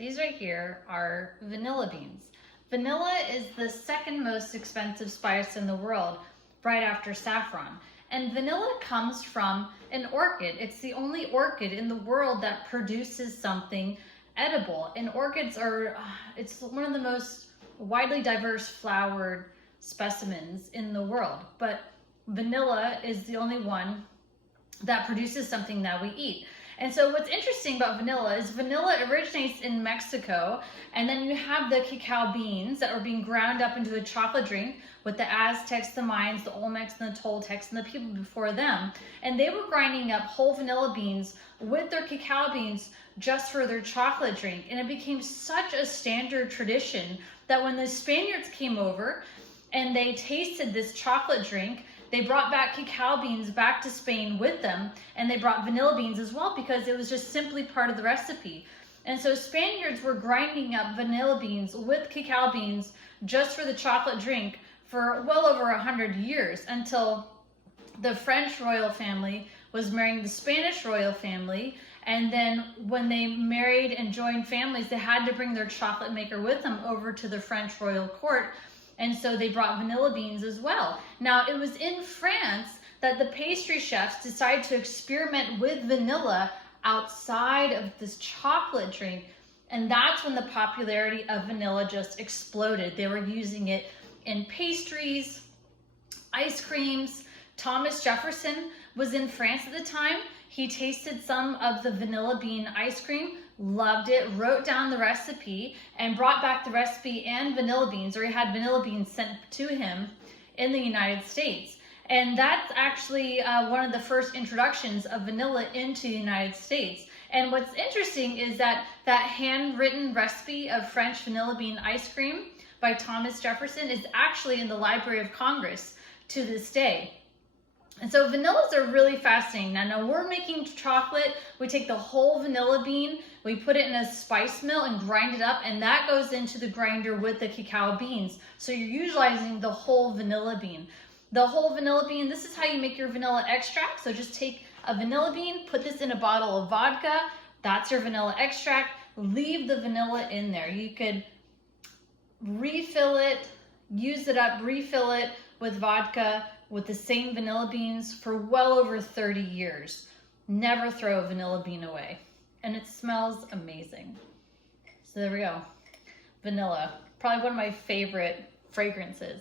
These right here are vanilla beans. Vanilla is the second most expensive spice in the world, right after saffron. And vanilla comes from an orchid. It's the only orchid in the world that produces something edible. And orchids are, it's one of the most widely diverse flowered specimens in the world. But vanilla is the only one that produces something that we eat. And so what's interesting about vanilla is vanilla originates in Mexico, and then you have the cacao beans that were being ground up into a chocolate drink with the Aztecs, the Mayans, the Olmecs, and the Toltecs, and the people before them. And they were grinding up whole vanilla beans with their cacao beans just for their chocolate drink. And it became such a standard tradition that when the Spaniards came over and they tasted this chocolate drink, they brought back cacao beans back to Spain with them, and they brought vanilla beans as well because it was just simply part of the recipe. And so Spaniards were grinding up vanilla beans with cacao beans just for the chocolate drink for well over 100 years, until the French royal family was marrying the Spanish royal family. And then when they married and joined families, they had to bring their chocolate maker with them over to the French royal court. And so they brought vanilla beans as well. Now, it was in France that the pastry chefs decided to experiment with vanilla outside of this chocolate drink. And that's when the popularity of vanilla just exploded. They were using it in pastries, ice creams. Thomas Jefferson was in France at the time. He tasted some of the vanilla bean ice cream, loved it, wrote down the recipe, and brought back the recipe and vanilla beans, or he had vanilla beans sent to him in the United States. And that's actually one of the first introductions of vanilla into the United States. And what's interesting is that that handwritten recipe of French vanilla bean ice cream by Thomas Jefferson is actually in the Library of Congress to this day. And so vanillas are really fascinating. Now we're making chocolate. We take the whole vanilla bean, we put it in a spice mill and grind it up, and that goes into the grinder with the cacao beans. So you're utilizing the whole vanilla bean. The whole vanilla bean, this is how you make your vanilla extract. So just take a vanilla bean, put this in a bottle of vodka. That's your vanilla extract. Leave the vanilla in there. You could refill it, use it up, refill it with vodka with the same vanilla beans for well over 30 years. Never throw a vanilla bean away. And it smells amazing. So there we go. Vanilla, probably one of my favorite fragrances.